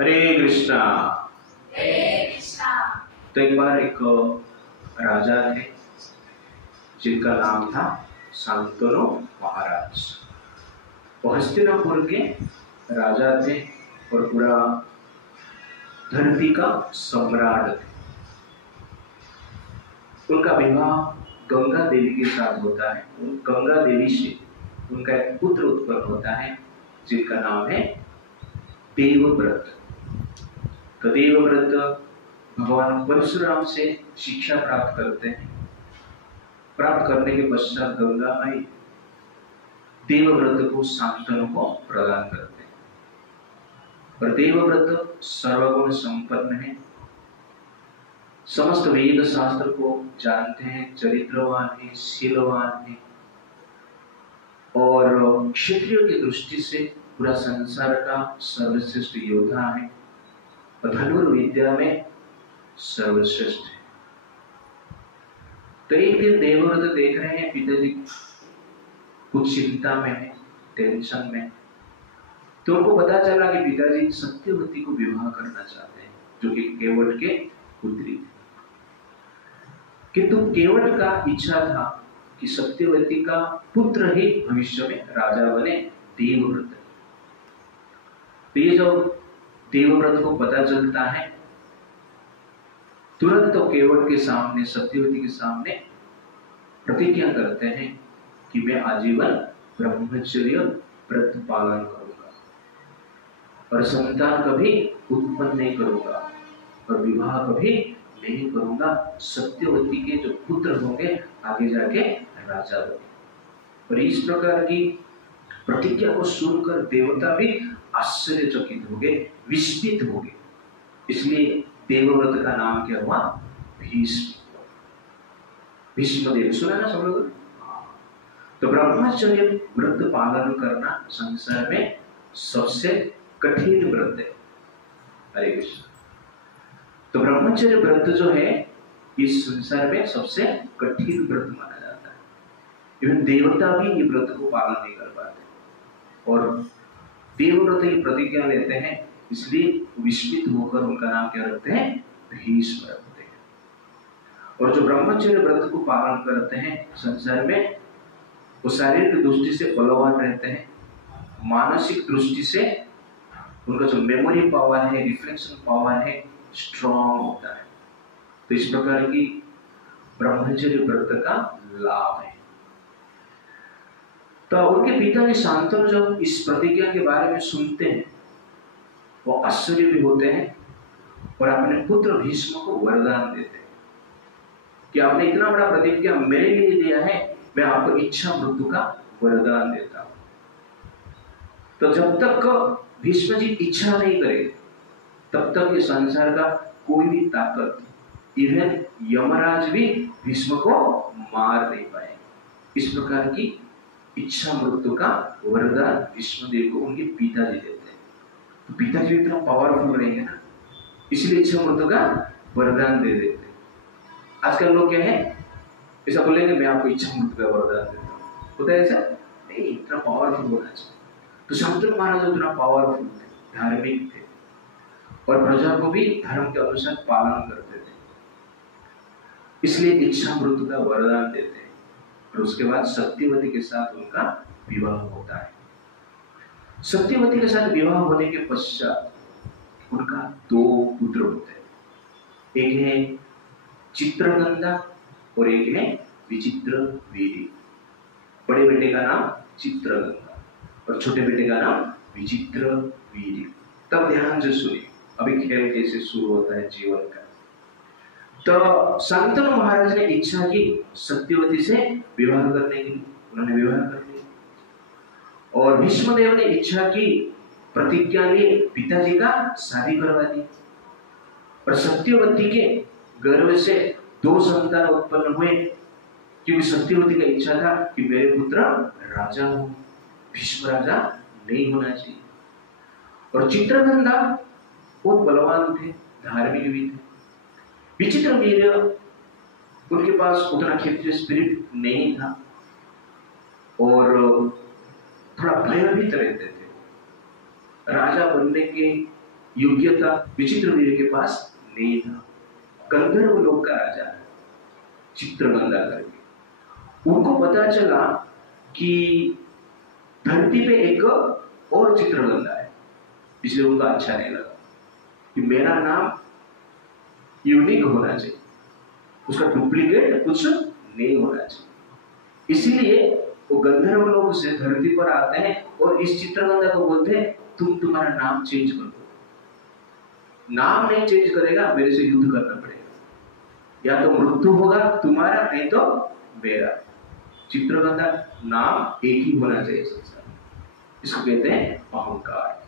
हरे कृष्णा। तो एक बार एक राजा थे जिनका नाम था शांतनु महाराज। वो हस्तिनापुर के राजा थे और पूरा धरती का सम्राट थे। उनका विवाह गंगा देवी के साथ होता है। गंगा देवी से उनका एक पुत्र उत्पन्न होता है जिनका नाम है देवव्रत। तो देवव्रत भगवान परशुराम से शिक्षा प्राप्त करते हैं। प्राप्त करने के पश्चात गंगा माई देवव्रत को शांतनु को प्रदान करते हैं। और देवव्रत सर्वगुण संपन्न है, समस्त वेद शास्त्र को जानते हैं, चरित्रवान है, शीलवान है और क्षत्रियों की दृष्टि से पूरा संसार का सर्वश्रेष्ठ योद्धा है और धनुर्विद्या में सर्वश्रेष्ठ है। तो एक दिन देवव्रत देख रहे हैं पिताजी कुछ चिंता में है, टेंशन में। तो उनको पता चला कि पिताजी सत्यवती को विवाह करना चाहते हैं जो कि केवट के पुत्री थे। किंतु केवट का इच्छा था कि सत्यवती का पुत्र ही भविष्य में राजा बने, देवव्रत। तो ये जो देवव्रत को पता चलता है तुरंत तो केवट के सामने, सत्यवती के सामने प्रतिज्ञा करते हैं कि मैं आजीवन ब्रह्मचर्य व्रत पालन करूंगा और संतान कभी उत्पन्न नहीं करूंगा और विवाह कभी नहीं करूंगा। सत्यवती के जो पुत्र होंगे आगे जाके राजा बने। और इस प्रकार की प्रतिज्ञा को सुनकर देवता भी आश्चर्यचकित हो गए, विस्मित हो गए। इसलिए देवव्रत का नाम क्या हुआ? भीष्म। भीष्मदेव सुना ना सब लोग? तो ब्रह्मचर्य व्रत पालन करना संसार में सबसे कठिन व्रत है। हरे कृष्ण। तो ब्रह्मचर्य व्रत जो है इस संसार में सबसे कठिन व्रत माना जाता है। इवन देवता भी ये व्रत को पालन नहीं कर पाते और देवव्रत की प्रतिज्ञा लेते हैं, इसलिए विस्मित होकर उनका नाम क्या रखते हैं? भीष्म रखते हैं। और जो ब्रह्मचर्य व्रत को पालन करते हैं संसार में वो शारीरिक दृष्टि से बलवान रहते हैं, मानसिक दृष्टि से उनका जो मेमोरी पावर है, रिफ्लेक्शन पावर है, स्ट्रॉन्ग होता है। तो इस प्रकार की ब्रह्मचर्य व्रत का लाभ है। तो उनके पिता के शांतनु जब इस प्रतिज्ञा के बारे में सुनते हैं वो आश्चर्य भी होते हैं और अपने पुत्र भीष्म को वरदान देते हैं कि आपने इतना बड़ा प्रतिज्ञा मेरे लिए दिया है, मैं आपको इच्छा मृत्यु का वरदान देता हूं। तो जब तक भीष्म जी इच्छा नहीं करे तब तक ये संसार का कोई भी ताकत, इवन यमराज भी भीष्म को मार नहीं पाए। इस प्रकार की इच्छा मृत्यु का वरदान भीष्मदेव को उनके पिताजी देते हैं। तो पिताजी इतना पावरफुल रहेंगे ना, इसलिए इच्छा मृत्यु का वरदान दे देते हैं। आजकल लोग क्या है, ऐसा बोलेंगे मैं आपको इच्छा मृत्यु का वरदान देता हूँ, होता है ऐसा नहीं, इतना पावरफुल होना चाहिए। तो शांतनु महाराज उतना पावरफुल थे, धार्मिक थे और प्रजा को भी धर्म के अनुसार पालन करते थे, इसलिए इच्छा मृत्यु का वरदान देते हैं। और उसके बाद सत्यवती के साथ उनका विवाह होता है। सत्यवती के साथ विवाह होने के पश्चात उनका दो पुत्र होते हैं, एक है चित्रगंधा और एक है विचित्रवीर्य। बड़े बेटे का नाम चित्रगंधा और छोटे बेटे का नाम विचित्रवीर्य। तब ध्यान से सुनिए, अभी खेल कैसे शुरू होता है जीवन का। तो शांतनु महाराज ने इच्छा की सत्यवती से विवाह करने की, उन्होंने विवाह कर लिया। और भीष्मदेव ने इच्छा की, प्रतिज्ञा ली, पिताजी का शादी करवा दी। और सत्यवती के गर्भ से दो संतान उत्पन्न हुए क्योंकि सत्यवती का इच्छा था कि मेरे पुत्र राजा हो, भीष्म राजा नहीं होना चाहिए। और चित्रगंधा बहुत बलवान थे, धार्मिक भी थे। विचित्रवीर्य उनके पास उतना क्षत्रिय स्पिरिट नहीं था और थोड़ा भयभीत रहते थे। राजा बनने के योग्यता विचित्रवीर्य के पास नहीं था। गंधर्व लोक का राजा है चित्रगंधा करके। उनको पता चला कि धरती पे एक और चित्रगंधा है, इसलिए उनका अच्छा नहीं लगा कि मेरा नाम यूनिक होना चाहिए, उसका डुप्लीकेट कुछ नहीं होना चाहिए। इसीलिए वो गंधर्व लोग से धरती पर आते हैं और इस चित्रगंधा को बोलते हैं तुम तुम्हारा नाम चेंज कर दो। नाम नहीं चेंज करेगा मेरे से युद्ध करना पड़ेगा, या तो मृत्यु होगा तुम्हारा नहीं तो मेरा। चित्रगंधा नाम एक ही होना चाहिए संसार में, इसको कहते हैं अहंकार।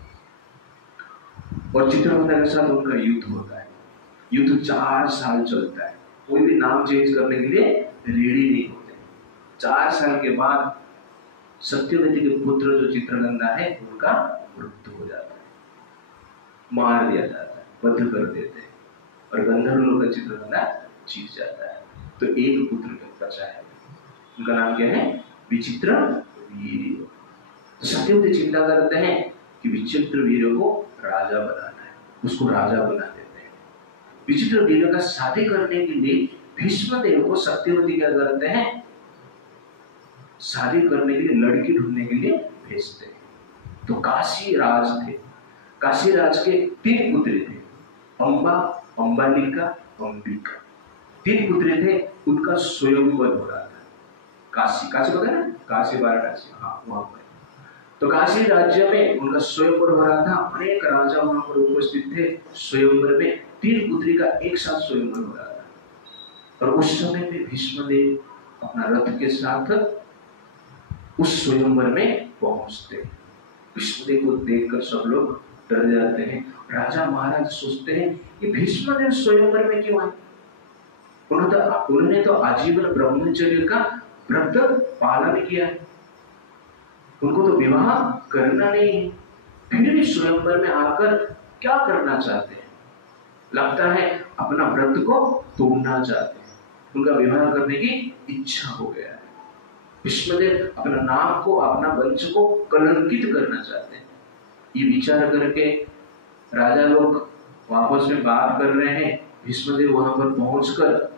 और चित्रगंधा के साथ उनका युद्ध होता है। युद्ध 4 साल चलता है, कोई भी नाम चेंज करने के लिए रेडी नहीं होते। 4 साल के बाद सत्यवती के पुत्र जो चित्रगंधा है उनका मृत्यु हो जाता है, मार दिया जाता है, वध कर देते हैं, और गंधर्व लोग का चित्रगंधा जीत जाता है। तो एक पुत्र बचा है, उनका नाम क्या है? विचित्रवीर्य। तो सत्यवती चिंता करते हैं कि विचित्रवीर्य को राजा बनाना है, उसको राजा बना देते हैं। विचित्रवीर्य का शादी करने के लिए भीष्मदेव को सत्यवती क्या करते हैं? शादी करने के लिए लड़की ढूंढने के लिए भेजते हैं। तो काशी राज थे, काशी राज के 3 पुत्र थे, अंबा, अंबालिका, अंबिका। 3 पुत्र थे, उनका स्वयंवर हो रहा था। काशी पता है ना, काशी वाराणसी, हाँ वहां पर। तो काशी राज्य में उनका स्वयंवर हो रहा था, अनेक राजा वहां पर उपस्थित थे। स्वयंवर में 3 पुत्री का एक साथ स्वयंवर हो रहा था। और उस समय में भीष्मदेव अपना रथ के साथ उस स्वयंवर में पहुंचते। भीष्मदेव को देखकर सब लोग डर जाते हैं। राजा महाराज सोचते हैं कि भीष्मदेव स्वयंवर में क्यों आए? उन्होंने तो आजीवन ब्रह्मचर्य का व्रत पालन किया है, उनको तो विवाह करना नहीं है, फिर भी स्वयंवर में आकर क्या करना चाहते हैं? लगता है अपना व्रत को तोड़ना चाहते हैं, उनका विवाह करने की इच्छा हो गया है। भीष्मदेव अपना नाम को, अपना वंश को कलंकित करना चाहते हैं। ये विचार करके राजा लोग आपस में बात कर रहे हैं। भीष्मदेव वहां पर पहुंचकर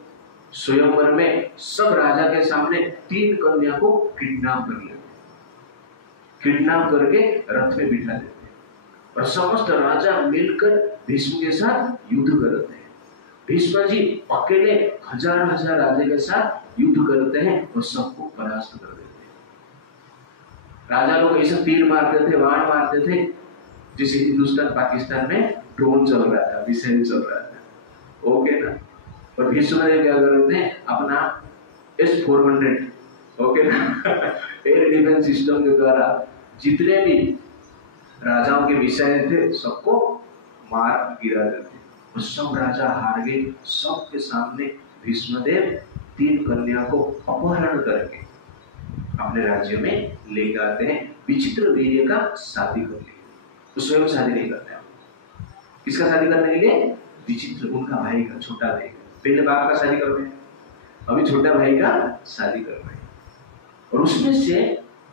स्वयंवर में सब राजा के सामने 3 कन्या को किडनैप कर लेते, किडनैप करके रथ में बिठा देते हैं और समस्त राजा मिलकर भीष्म के साथ युद्ध करते हैं। भीष्म जी अकेले हजार राजा के साथ युद्ध करते हैं और सबको परास्त कर देते हैं। राजा लोग ऐसे तीर मारते थे, बाण मारते थे, जैसे हिंदुस्तान पाकिस्तान में ड्रोन चल रहा था, मिसाइल चल रहा था, ओके ना। और भीष्म देव क्या करते हैं? अपना S-400, ओके ना, एयर डिफेंस सिस्टम के द्वारा जितने भी राजाओं के मिसाइल थे सबको मार गिरा देते। और सब राजा हार गए। सबके सामने भीष्मदेव 3 कन्या को अपहरण करके अपने राज्य में लेकर आते हैं। विचित्रवीर्य का शादी कर लिया, तो स्वयं शादी नहीं करते। किसका शादी करने के लिए? विचित्र, उनका भाई का, छोटा भाई का। पहले बाप का शादी कर रहे हैं, अभी छोटा भाई का शादी कर रहे हैं। और उसमें से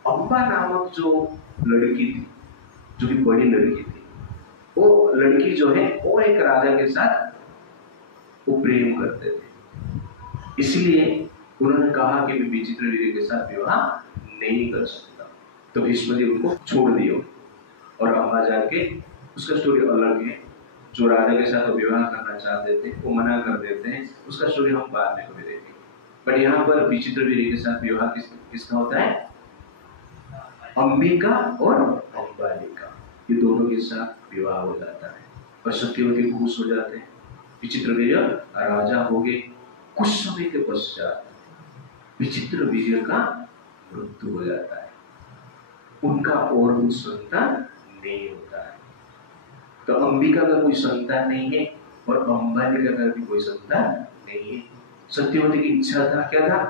अम्बा नामक जो लड़की थी, जो कि बड़ी लड़की थी, वो लड़की जो है वो एक राजा के साथ वो प्रेम करते थे। इसलिए उन्होंने कहा कि मैं विचित्रवीर्य के साथ विवाह नहीं कर सकता। तो भीष्मदेव उनको छोड़ दिया और अम्बा जाके, उसका स्टोरी अलग है। जो राजा के साथ विवाह करना चाहते थे वो मना कर देते हैं, उसका स्टोरी हम बाद में कभी देखेंगे। बट यहाँ पर विचित्रवीर्य के साथ विवाह किसका होता है? अंबिका और अंबालिका, ये दोनों के साथ विवाह हो जाता है और सत्यवती खुश हो जाते हैं। विचित्रवीर्य राजा हो गए। कुछ समय के पश्चात विचित्रवीर्य का मृत्यु हो जाता है, उनका और कोई संतान नहीं होता है। तो अंबिका का कोई संतान नहीं है और अंबालिका का भी कोई संतान नहीं है। सत्यवती की इच्छा था, क्या था?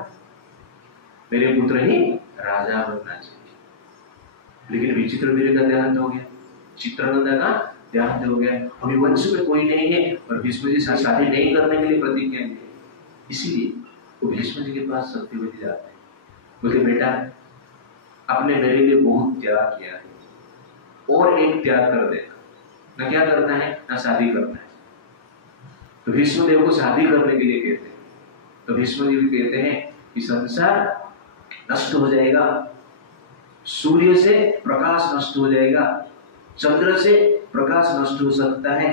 मेरे पुत्र ही राजा बनना चाहिए। लेकिन विचित्रवीर्य का देहांत हो गया, चित्रगंधा का देहांत हो गया, अभी वंश में कोई नहीं है और भीष्म जी शादी नहीं करने के लिए प्रतिज्ञा की। इसीलिए वो भीष्म जी के पास सत्यवती जाते हैं, बोलते बेटा आपने मेरे लिए बहुत त्याग किया है और एक त्याग कर देना, न क्या करना है, न शादी करना है। तो भीष्मदेव को शादी करने के लिए कहते हैं। तो भीष्मदेव कहते हैं कि संसार नष्ट हो जाएगा, सूर्य से प्रकाश नष्ट हो जाएगा, चंद्र से प्रकाश नष्ट हो सकता है,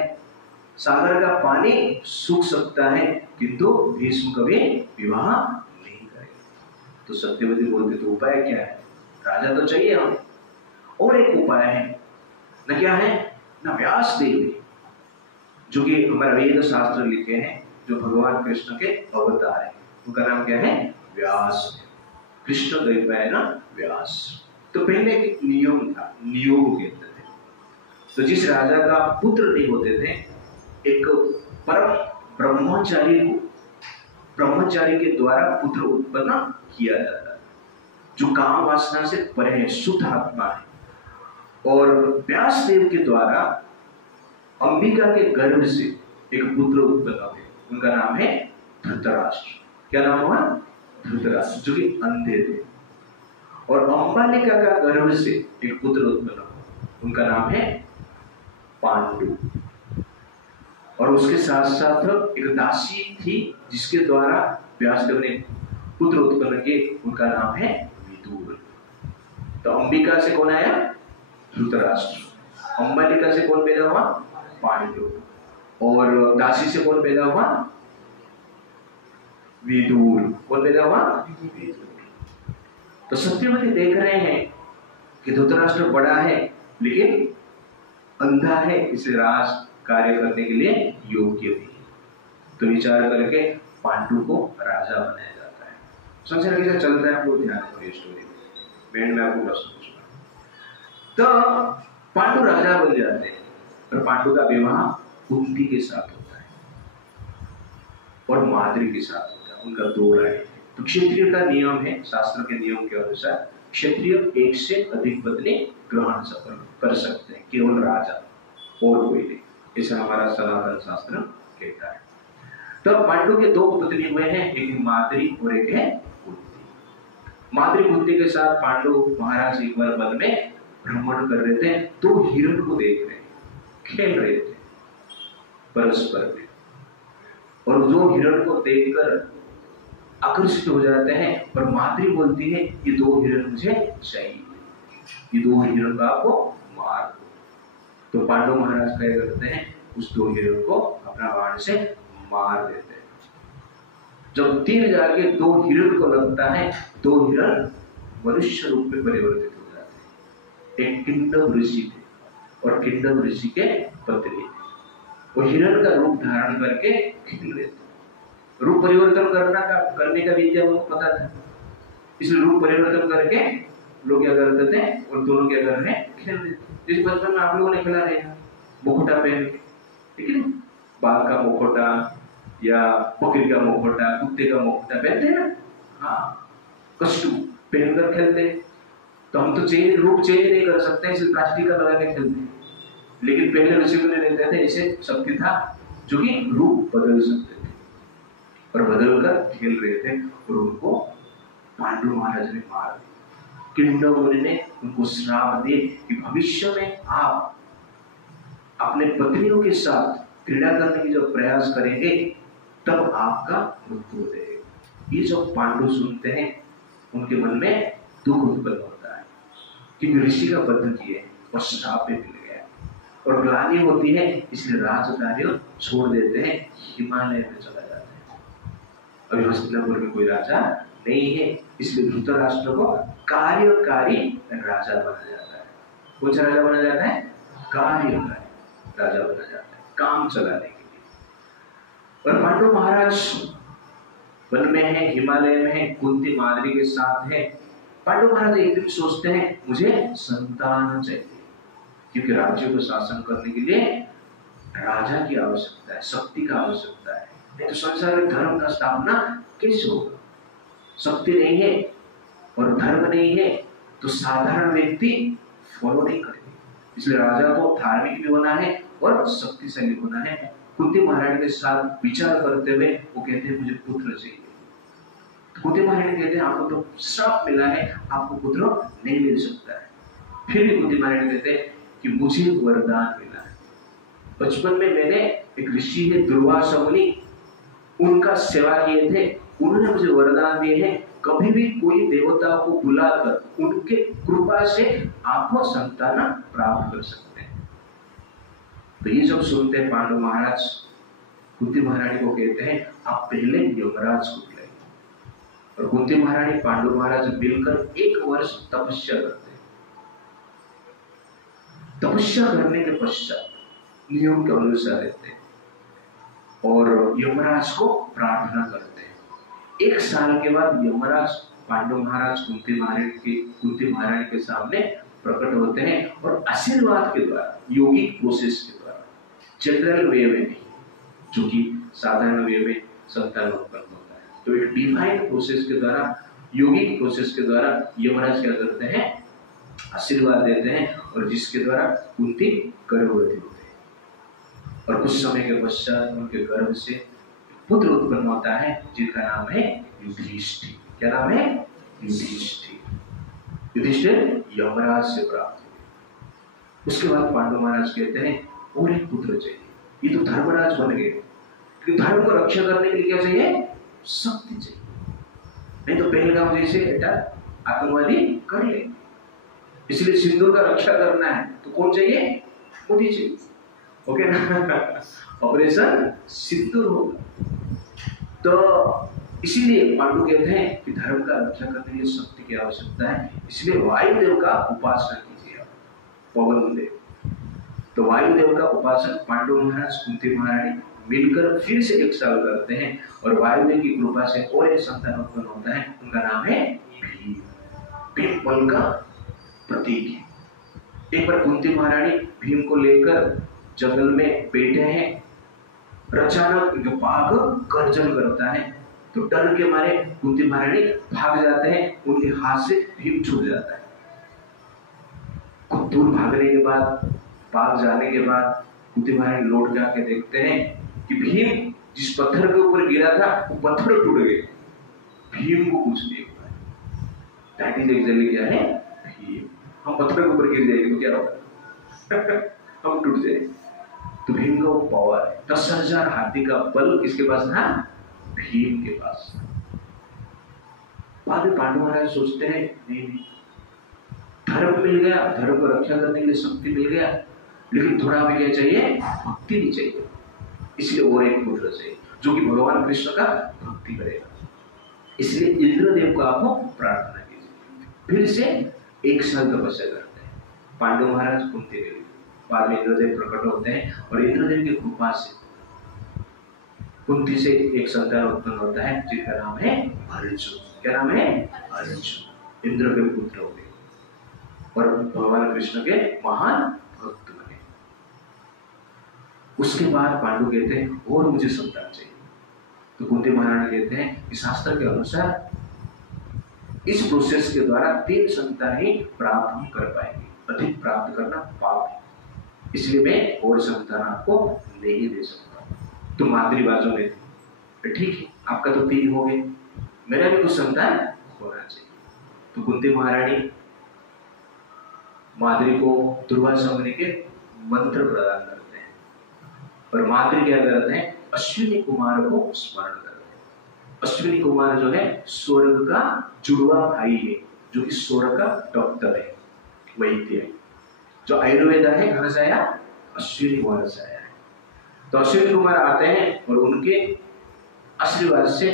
सागर का पानी सूख सकता है, किंतु भीष्म कभी विवाह नहीं करेगा। तो सत्यवती बोलते तो उपाय क्या है, राजा तो चाहिए हमें, और एक उपाय है, न क्या है, न व्यास देव जो कि हमारे वेद शास्त्र लिखे हैं, जो भगवान कृष्ण के अवतार है, उनका नाम क्या है, व्यास। कृष्ण द्वैपायन है ना व्यास। तो पहले एक नियम था, नियोग कहते थे। तो जिस राजा का पुत्र नहीं होते थे, एक परम ब्रह्मचारी को ब्रह्मचारी के द्वारा पुत्र उत्पन्न किया जाता है, जो काम वासना से परे है, शुद्ध आत्मा है। और व्यास देव के द्वारा अंबिका के गर्भ से एक पुत्र उत्पन्न हुए, उनका नाम है धृतराष्ट्र। क्या नाम हुआ, धृतराष्ट्र, जो कि अंधे थे। और अंबालिका का गर्भ से एक पुत्र उत्पन्न हुआ, उनका नाम है पांडु। और उसके साथ साथ एक दासी थी जिसके द्वारा व्यासदेव ने पुत्र उत्पन्न किए, उनका नाम है विदुर। तो अंबिका से कौन आया, धृतराष्ट्र। अंबालिका से कौन पैदा हुआ, पांडु। और दासी से कौन पैदा हुआ, विदुर। कौन पैदा हुआ, विदुर। तो सत्यवती देख रहे हैं कि धृतराष्ट्र बड़ा है लेकिन अंधा है, इसे राज कार्य करने के लिए योग्य भी है। तो विचार करके पांडु को राजा बनाया जाता है। संसार कैसे चलता है आपको ध्यान रखिए, स्टोरी में मैं आपको प्रश्न पूछूंगा। तो पांडु राजा बन जाते हैं, और पांडु का विवाह कुंती के साथ होता है और माद्री के साथ होता है, उनका दो राय। तो क्षत्रिय का नियम है, शास्त्र के नियम के अनुसार क्षत्रिय एक से अधिक पत्नी ग्रहण कर सकते हैं, केवल राजा और कोई नहीं, ऐसा हमारा सनातन शास्त्र कहता है। तो पांडु के दो पत्नी हुए हैं, एक माद्री और एक है कुंती। माद्री कुंती के साथ पांडु महाराज एक बार वन में भ्रमण कर रहे थे, तो हिरण को देख रहे, खेल रहे थे परस्पर में, और जो हिरण को देखकर आकर्षित हो जाते हैं। और माद्री बोलती है ये दो हिरण मुझे चाहिए, ये दो हिरण का आपको मार दो। तो पांडव महाराज क्या करते हैं, उस दो हिरण को अपना बाण से मार देते हैं। जब तीर जाके दो हिरण को लगता है, दो हिरण मनुष्य रूप में परिवर्तित हो जाते हैं। एक किंडव ऋषि थे और किंडव ऋषि के पत्नी थे, वो हिरण का रूप धारण करके खेल रहे थे। रूप परिवर्तन करने का विद्या उनको पता था, इसलिए रूप परिवर्तन करके लोग क्या करते थे, और दोनों क्या कर रहे हैं, खेल रहे थे। जिस बचपन में आप लोगों ने खेला रहे मुखोटा पहन के, ठीक है, बाघ का मुखोटा या बकरी का मुखोटा, कुत्ते का मुखोटा पहनते हैं ना, हाँ, कस्टूम पहनकर खेलते। तो हम तो रूप चेंज नहीं कर सकते, इसे प्लास्टिक का लगा के खेलते हैं। लेकिन पहले ऋषि मुनि रहते थे, ऐसे शक्ति था जो कि रूप बदल सकते थे और बदल कर खेल रहे थे, और उनको पांडु महाराज ने मार दिया। किंडव मुनि ने उनको श्राप दिए कि भविष्य में आप अपने पत्नियों के साथ क्रीड़ा करने की जब प्रयास करेंगे तब आपका मृत्यु हो जाएगा। ये जब पांडु सुनते हैं उनके मन में दुख उत्पन्न होता है कि ऋषि का वध किए और श्राप में मिल गया, और ग्लानि होती है, इसलिए राज कार्य छोड़ देते हैं, हिमालय में चला जाते हैं। अभी हस्तिनापुर में कोई राजा नहीं है, इसलिए धृतराष्ट्र को कार्यकारी राजा बना जाता है। कौन सा राजा बना जाता है, कार्यकारी राजा बना जाता है, काम चलाने के लिए। और पांडु महाराज वन में है, हिमालय में है, कुंती माद्री के साथ है। पांडु महाराज एक दिन सोचते हैं मुझे संतान चाहिए, क्योंकि राज्य को शासन करने के लिए राजा की आवश्यकता है, शक्ति का आवश्यकता है, नहीं तो संसार में धर्म का स्थापना कैसे होगा। शक्ति नहीं है और धर्म नहीं है तो साधारण व्यक्ति फॉलो नहीं करेंगे, इसलिए राजा को धार्मिक भी होना है और शक्तिशाली होना है। कुंती महारानी के साथ विचार करते हुए वो कहते हैं मुझे पुत्र चाहिए। कुंती महारानी कहते हैं आपको तो श्राप मिला है, आपको पुत्र नहीं मिल सकता है। फिर भी कुंती महारानी कहते हैं कि मुझे वरदान मिला है, बचपन में मैंने एक ऋषि है दुर्वासा मुनि, उनका सेवा किए थे, उन्होंने मुझे वरदान दिए हैं, कभी भी कोई देवता को बुलाकर उनके कृपा से आप संतान प्राप्त कर सकते हैं। तो ये जब सुनते हैं पांडु महाराज कुंती महारानी को कहते हैं आप पहले यमराज को बुलाइए। और कुंती महारानी पांडु महाराज मिलकर 1 वर्ष तपस्या करते हैं। तपस्या करने के पश्चात नियम के अनुसार रहते हैं और यमराज को प्रार्थना करते हैं। 1 साल के बाद यमराज पांडु महाराज कुंती महारानी के सामने प्रकट होते हैं और आशीर्वाद के द्वारा, योगिक प्रोसेस के द्वारा, जनरल वे में नहीं, जो कि साधारण वे में संतान उत्पन्न होता है, तो एक डिवाइन प्रोसेस के द्वारा, योगिक प्रोसेस के द्वारा यमराज क्या करते हैं, आशीर्वाद देते हैं और जिसके द्वारा कुंती गर्भवती होते हैं। और कुछ समय के पश्चात उनके गर्भ से पुत्र उत्पन्न होता है जिनका नाम है युधिष्ठिर। क्या नाम है? युधिष्ठिर। युधिष्ठिर यमराज से प्राप्त हुए। उसके बाद पांडु महाराज कहते हैं और एक पुत्र चाहिए, ये तो धर्मराज बन गए, क्योंकि धर्म को रक्षा करने के लिए क्या चाहिए? शक्ति चाहिए, नहीं तो पहलगाम जैसे अटैक आतंकवादी कर ले। इसलिए सिंदूर का रक्षा करना है तो कौन चाहिए? मोदी चाहिए। ओके ना? ऑपरेशन सिंदूर होगा। तो इसीलिए पांडु कहते हैं कि धर्म का रक्षा करने के लिए शक्ति की आवश्यकता है, इसलिए वायुदेव का उपासना कीजिए, पवन देव। तो वायुदेव का उपासना पांडु महाराज कुंती महारानी मिलकर फिर से 1 साल करते हैं और वायुदेव की कृपा से और एक संतान उत्पन्न होता है, उनका नाम है भीम। भीम बल का प्रतीक है। एक बार कुंती महारानी भीम को लेकर जंगल में बैठे हैं, अचानक जो बाघ गर्जन करता है तो डर के मारे कुंती महारानी भाग जाते हैं, उनके हाथ से भीम छूट जाता है। कुछ दूर भागने के बाद, बाघ जाने के बाद कुंती महारानी लौट जाके देखते हैं कि भीम जिस पत्थर के ऊपर गिरा था वो पत्थर टूट गए, भीम को कुछ नहीं हुआ। दैट इज एक्चुअली क्या है? भीम। हम पत्थर के ऊपर गिर जाएंगे तो क्या होगा? हम टूट जाएंगे। तो भीम का वो पावर है। 10,000 हाथी का बल किसके पास था? भीम के पास। बाद में पांडु महाराज सोचते हैं नहीं, धर्म मिल गया, धर्म को रक्षा करने के लिए शक्ति मिल गया, लेकिन थोड़ा भी क्या चाहिए? भक्ति भी चाहिए। इसलिए और एक पुत्र चाहिए जो कि भगवान कृष्ण का भक्ति करेगा। इसलिए इंद्रदेव को आपको प्रार्थना कीजिए। फिर से 1 साल तपस्या करते हैं पांडु महाराज कुंती देवी। बाद में इंद्रदेव प्रकट होते हैं और इंद्रदेव की कृपा से कुंती से एक संतान उत्पन्न होता है जिसका नाम है अर्जुन। क्या नाम है? अर्जुन। इंद्र के पुत्र हो गए और भगवान कृष्ण के महान भक्त बने। उसके बाद पांडु कहते हैं और मुझे संतान चाहिए। तो कुंती महारानी कहते हैं कि शास्त्र के अनुसार इस प्रोसेस के द्वारा 3 संतान ही प्राप्त हम कर पाएंगे, अधिक प्राप्त करना पाप है, इसलिए मैं और संतान आपको नहीं दे सकता। तो माद्री बाजू में थी, ठीक है आपका तो 3 हो गए, मेरा भी कुछ संतान होना चाहिए। तो कुंती महारानी माद्री को दुर्वासा मुनि के मंत्र प्रदान करते हैं और माद्री क्या करते हैं? अश्विनी कुमार को स्मरण करते हैं। अश्विनी कुमार जो है स्वर्ग का जुड़वा भाई है, जो कि स्वर्ग का डॉक्टर है, वैद्य है। जो आयुर्वेद है कहां से आया? अश्विनी कुमार से आया है। तो अश्विनी कुमार आते हैं और उनके आशीर्वाद से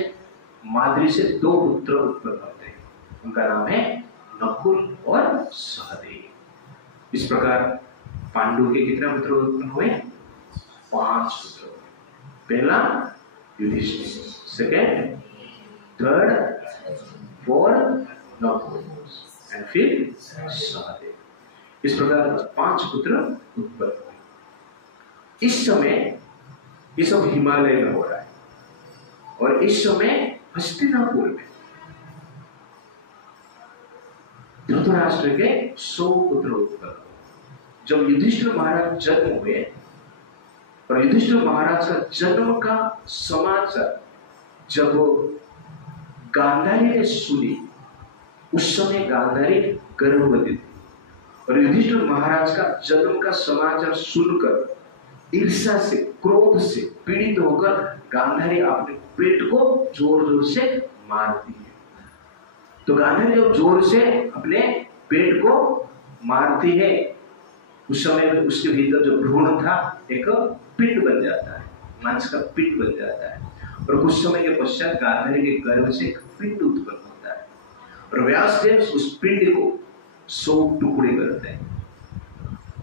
माद्री से 2 पुत्र उत्पन्न होते हैं। उनका नाम है नकुल और सहदेव। इस प्रकार पांडु के कितने पुत्र उत्पन्न हुए? 5 पुत्र। पहला Yudhishthir, second, third, fourth Nakul and फिर सहदेव। इस प्रकार 5 पुत्र उत्पन्न हुए। इस समय ये सब हिमालय में हो रहा है और इस समय हस्तिनापुर में धृतराष्ट्र के 100 पुत्र उत्पन्न हुए। जब युधिष्ठिर महाराज जन्म हुए और युधिष्ठिर महाराज का जन्म का समाचार जब गांधारी ने सुनी, उस समय गांधारी गर्भवती थी और युधिष्ठिर महाराज का जन्म का समाचार सुनकर ईर्ष्या से, क्रोध से पीड़ित होकर गांधारी अपने पेट को जोर जोर से मारती है। तो गांधारी जब जोर से अपने पेट को मारती है, उस समय में उसके भीतर जो भ्रूण था एक पिंड बन जाता है, मांस का पिंड बन जाता है। और कुछ समय के पश्चात गांधारी के गर्भ से एक पिंड उत्पन्न होता है और व्यासदेव उस पिंड को 100 टुकड़े करते हैं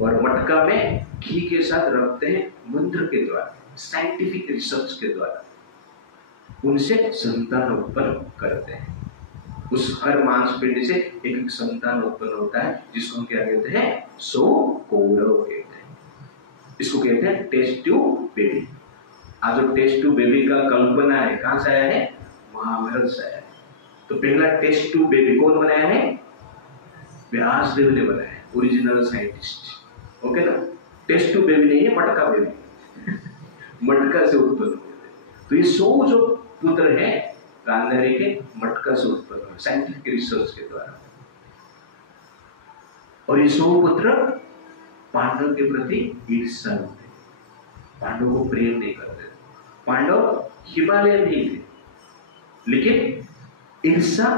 और मटका में घी के साथ रखते हैं। मंत्र के द्वारा, साइंटिफिक रिसर्च के द्वारा उनसे संतान उत्पन्न करते हैं। उस हर मांसपिंड से एक एक संतान उत्पन्न होता है, जिसको हम क्या कहते हैं? कौरव कहते हैं। इसको कहते हैं टेस्ट ट्यूब बेबी। आज जो टेस्ट ट्यूब बेबी का कल्पना है, कहां से आया है? महाभारत से आया है। तो पहला टेस्ट ट्यूब बेबी कौन बनाया है? व्यासदेव ने बनाया है, ओरिजिनल साइंटिस्ट। ओके ना? टेस्ट ट्यूब बेबी नहीं है, मटका बेबी मटका से उत्पन्न हुए। तो ये 100 जो पुत्र है गांधारी के मटका से उत्पन्न हुए, साइंटिफिक रिसर्च के द्वारा। और ये 100 पुत्र पांडव के प्रति ईर्ष्या होते, पांडव को प्रेम नहीं करते। पांडव हिमालय नहीं थे, लेकिन ईर्ष्या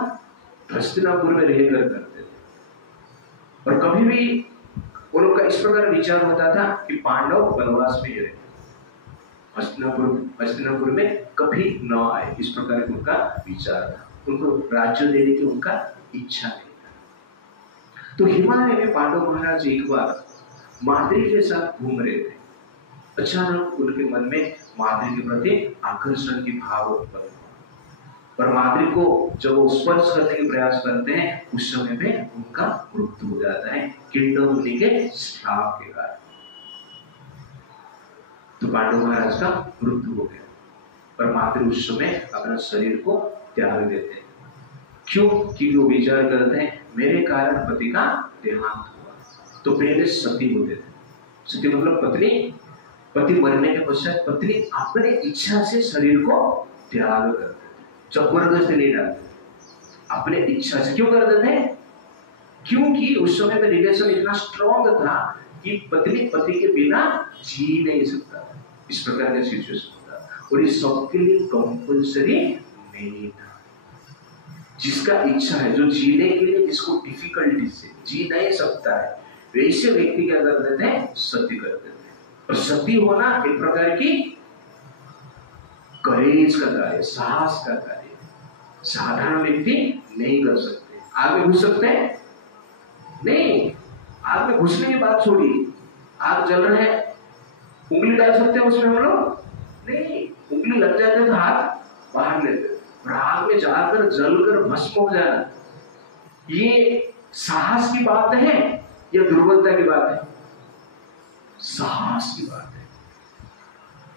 हस्तिनापुर में रहकर करते थे। और कभी भी उन लोग का इस प्रकार विचार होता था कि पांडव वनवास में ही रहे, हस्तिनापुर में कभी न आए, इस प्रकार का उनका विचार था। उनको राज्य देने की उनका इच्छा नहीं था। तो हिमालय में पांडव महाराज एक बार माद्री के साथ घूम रहे थे। अचानक उनके मन में माद्री के प्रति आकर्षण की भाव उत्पन्न हुआ और माद्री को जब वो स्पर्श करने के प्रयास करते हैं, उस समय में उनका मृत्यु हो जाता है किंडर मुनि के श्राप के कारण। तो पांडव महाराज का मृत्यु हो गया और माद्री उस समय अपना शरीर को त्याग देते हैं। क्यों? क्योंकि वो विचार करते हैं मेरे कारण पति का देहांत हुआ। तो पहले सती होते थे। सती मतलब पत्नी, पति मरने के पश्चात पत्नी अपने इच्छा से शरीर को त्याग करते थे, जबरदस्ती नहीं डालते, अपने इच्छा से। क्यों करते थे? क्योंकि उस समय में रिलेशन इतना स्ट्रॉन्ग था कि पत्नी पति के बिना जी नहीं सकता था। इस प्रकार का सिचुएशन था और ये सबके लिए कंपल्सरी नहीं था। जिसका इच्छा है, जो जीने के लिए जिसको डिफिकल्टी से जी नहीं सकता है, वैसे व्यक्ति क्या करते थे? सती करते थे। और सती होना एक प्रकार की करेज का कार्य, साहस का कार्य, साधारण व्यक्ति नहीं कर सकते। आग में घुस सकते हैं? नहीं। आग में घुसने की बात छोड़िए, आग जल रहा है, उंगली डाल सकते हैं उसमें हम लोग? नहीं। उंगली लग जाते हैं तो हाथ बाहर लेते, और आग में जाकर जलकर भस्म हो जाना, ये साहस की बात है या दुर्बलता की बात है? साहस की बात है।